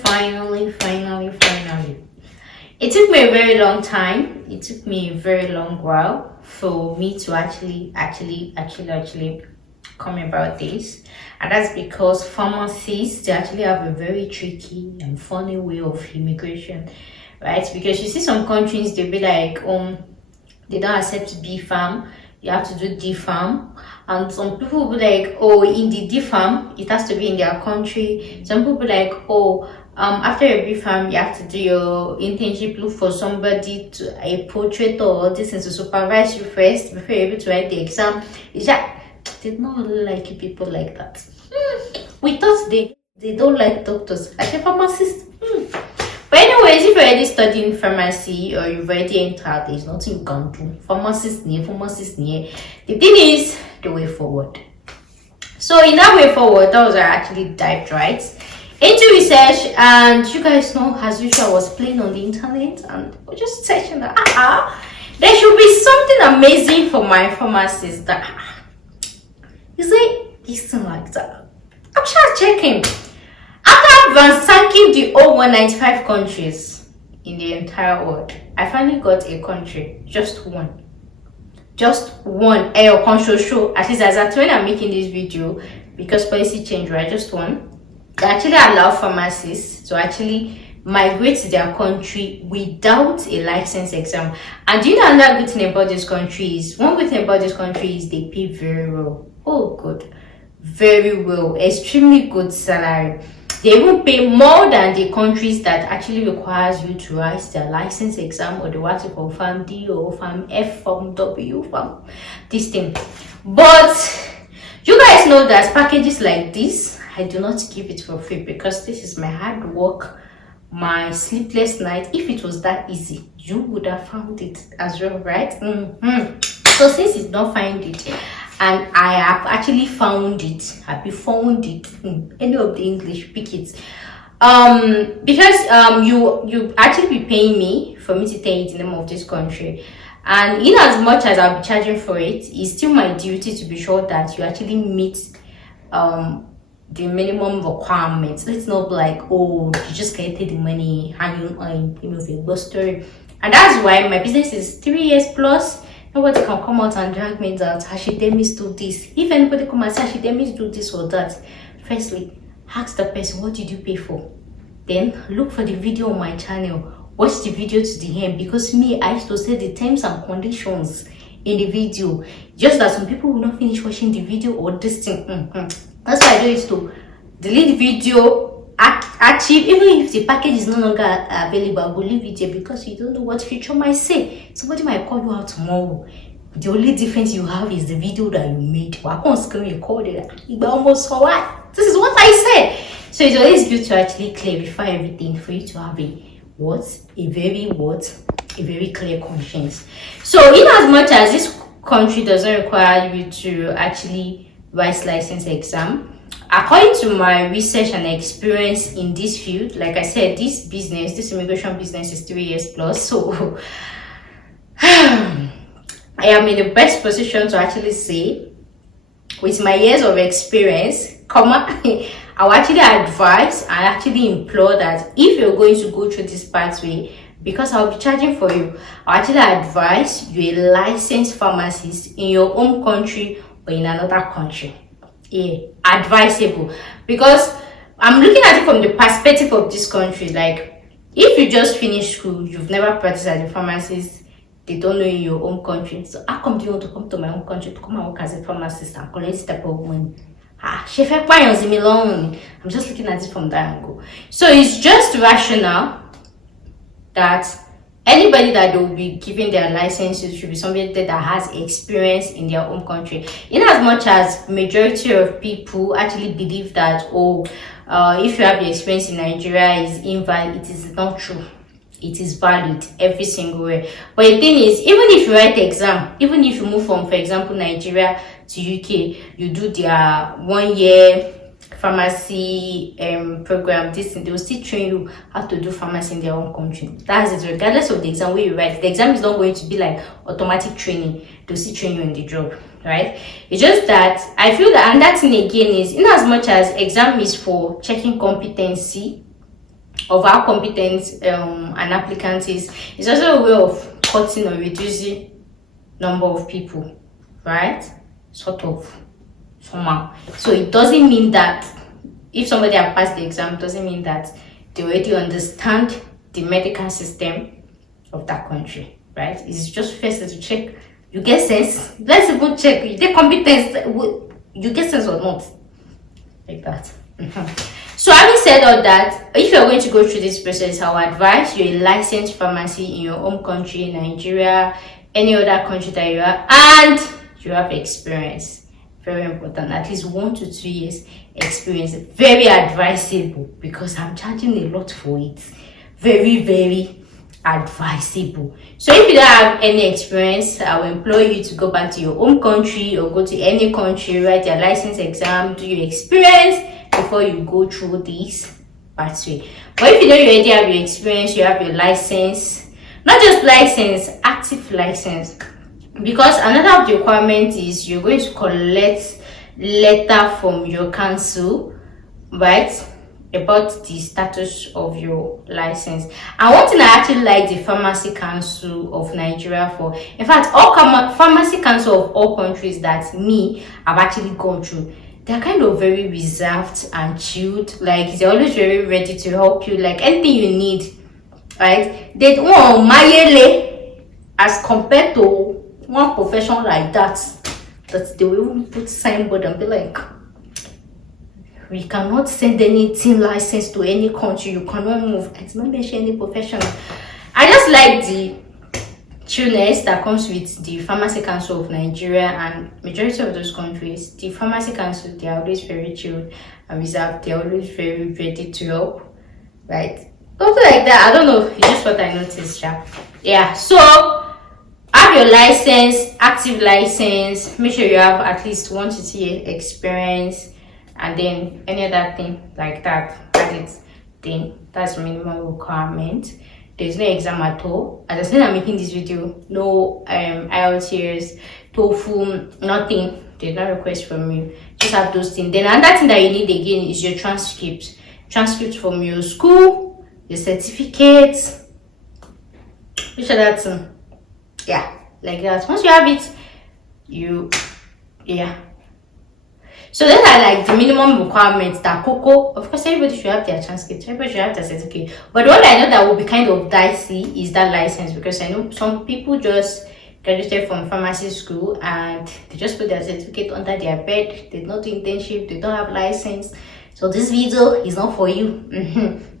finally. It took me a very long time. It took me a very long while for me to actually come about this. And that's because pharmacists, they actually have a very tricky and funny way of immigration, right? Because you see some countries, they'll be like, they don't accept B farm, you have to do D farm. And some people will be like, oh, in the D farm, it has to be in their country. Some people will be like, oh, after your B farm, you have to do your internship, look for somebody a portrait or this and to supervise you first before you're able to write the exam. It's just, they don't really like people like that. We thought they don't like doctors. As a pharmacist. But anyways, if you're already studying pharmacy or you've already entered, there's nothing you can do. Pharmacist near. The thing is the way forward. So in that way forward, that was I actually dived right into research, and you guys know, as usual, I was playing on the internet and I was just searching that there should be something amazing for my pharmacist that is it this thing like that. I'm just checking. After ransacking the whole 195 countries in the entire world, I finally got a country, just one. A conscious show, at least as at when I'm making this video, because policy change, right? Just one. They actually allow pharmacists to actually migrate to their country without a license exam. And do you know another good thing about this country is, one good thing about this country is they pay very well. Oh, good. Very well. Extremely good salary. They even pay more than the countries that actually requires you to write their license exam, or the what you call Farm D or Farm F, Farm W, Farm this thing. But you guys know that packages like this, I do not give it for free, because this is my hard work, my sleepless night. If it was that easy, you would have found it as well, right? So since you don't find it, and I have actually found it, any of the English, pick it. Because you actually be paying me for me to tell you the name of this country, and in as much as I'll be charging for it, it's still my duty to be sure that you actually meet the minimum requirements. Let's not be like, oh, you just collected the money hanging on your story. And that's why my business is 3 years plus. Nobody can come out and drag me that Hashidemis do this. If anybody come and say Hashidemis do this or that, firstly, ask the person, what did you pay for? Then look for the video on my channel. Watch the video to the end, because me, I used to say the terms and conditions in the video. Just that some people will not finish watching the video or this thing. That's why I do is to delete the video, achieve, even if the package is no longer available, I will leave it here, because you don't know what future might say. Somebody might call you out tomorrow. The only difference you have is the video that you made. I can't screen record it. Almost so what? This is what I said. So it's always good to actually clarify everything for you to have a very clear conscience. So in as much as this country doesn't require you to actually write license exam, according to my research and experience in this field, like I said, this immigration business is 3 years plus. So I am in the best position to actually say, with my years of experience, I will actually advise and actually implore that if you're going to go through this pathway, because I'll be charging for you, I'll actually advise you a licensed pharmacist in your own country or in another country. Yeah, advisable, because I'm looking at it from the perspective of this country. Like, if you just finished school, you've never practiced as a pharmacist, they don't know in your own country, so how come do you want to come to my own country to come and work as a pharmacist and collect this type of money? I'm just looking at it from that angle. So it's just rational that anybody that they will be giving their license to should be somebody that has experience in their own country. In as much as majority of people actually believe that, if you have the experience in Nigeria is invalid, it is not true. It is valid every single way. But the thing is, even if you write the exam, even if you move from, for example, Nigeria to UK, you do their 1 year pharmacy program, they will still train you how to do pharmacy in their own country. That's it, regardless of the exam where you write. The exam is not going to be like automatic training. They'll still train you in the job, right? It's just that I feel that, and that thing again is, in as much as exam is for checking competency, of how competent an applicant is. It's also a way of cutting or reducing number of people, right? Sort of, somehow. So it doesn't mean that if somebody has passed the exam, it doesn't mean that they already understand the medical system of that country, right? It's just first to check you get sense. Let's even check you get competence, you get sense or not, like that. So having said all that, if you're going to go through this process, I would advise you're a licensed pharmacy in your home country, Nigeria, any other country that you are, and you have experience. Very important, at least 1 to 2 years experience. Very advisable, because I'm charging a lot for it. Very, very advisable. So if you don't have any experience, I will implore you to go back to your home country or go to any country, write your license exam, do your experience before you go through this pathway. But if you don't already have your experience, you have your license, not just license, active license, because another of the requirements is you're going to collect letter from your council, right, about the status of your license. And one thing I actually like the Pharmacy Council of Nigeria for, in fact, all Pharmacy Council of all countries that I've actually gone through, they're kind of very reserved and chilled. Like, they're always very ready to help you, like anything you need, right? They don't mayele as compared to one profession like that they will even put signboard and be like, we cannot send anything license to any country, you cannot move. I did not mention any profession. I just like the chillness that comes with the Pharmacy Council of Nigeria and majority of those countries. The Pharmacy Council, they are always very chilled and reserved. They are always very ready to help, right? Something like that. I don't know, it's just what I noticed. Yeah, so have your license, active license. Make sure you have at least 1 to 2 years experience, and then any other thing like that, then that's minimum requirement. There's no exam at all. As I said, I'm making this video, no IELTS, TOEFL, nothing. There's no request from you. Just have those things. Then another thing that you need again is your transcripts from your school, your certificates, which are that thing. Yeah, like that. Once you have it, so those are like the minimum requirements that Coco. Of course, everybody should have their transcript, everybody should have their certificate. But the one I know that will be kind of dicey is that license, because I know some people just graduated from pharmacy school and they just put their certificate under their bed. They don't do internship, they don't have license. So this video is not for you.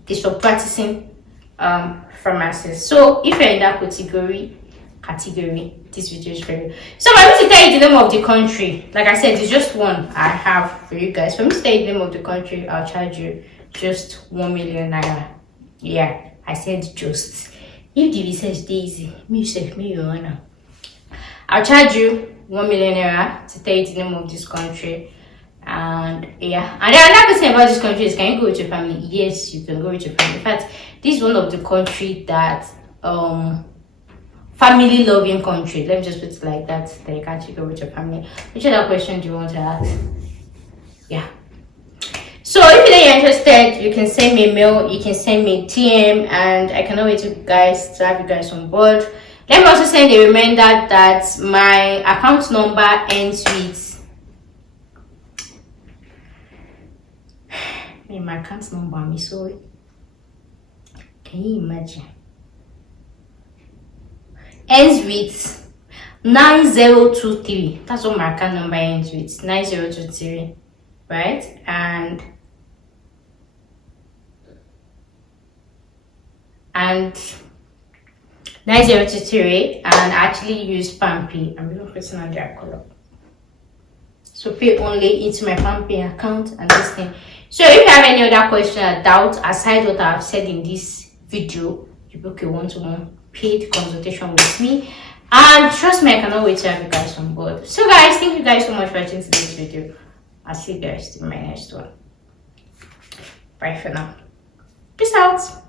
It's for practicing pharmacists. So if you're in that category, this video is for you. So for me to tell you the name of the country, like I said, it's just one I have for you guys. For me to tell you the name of the country, I'll charge you just 1 million naira. Yeah, I said just. If the research is easy, I'll charge you 1 million naira to tell you the name of this country. And yeah, and then another thing about this country is, can you go with your family? Yes, you can go with your family. In fact, this is one of the countries that family loving country, let me just put it like that you can actually go with your family. Which other question do you want to ask? Yeah, so if you're interested, you can send me a mail, you can send me a DM, and I cannot wait to have you guys on board. Let me also send a reminder that my account number ends with my account number, I'm sorry, can you imagine? Ends with 9023. That's what my account number ends with, 9023, right? And 9023, and actually use PAMPay. I'm even putting on their color. So pay only into my PAMPay account and this thing. So if you have any other question or doubt aside what I've said in this video, you book a one-to-one paid consultation with me, and trust me, I cannot wait to have you guys on board. So guys, thank you guys so much for watching today's video. I'll see you guys in my next one. Bye for now. Peace out.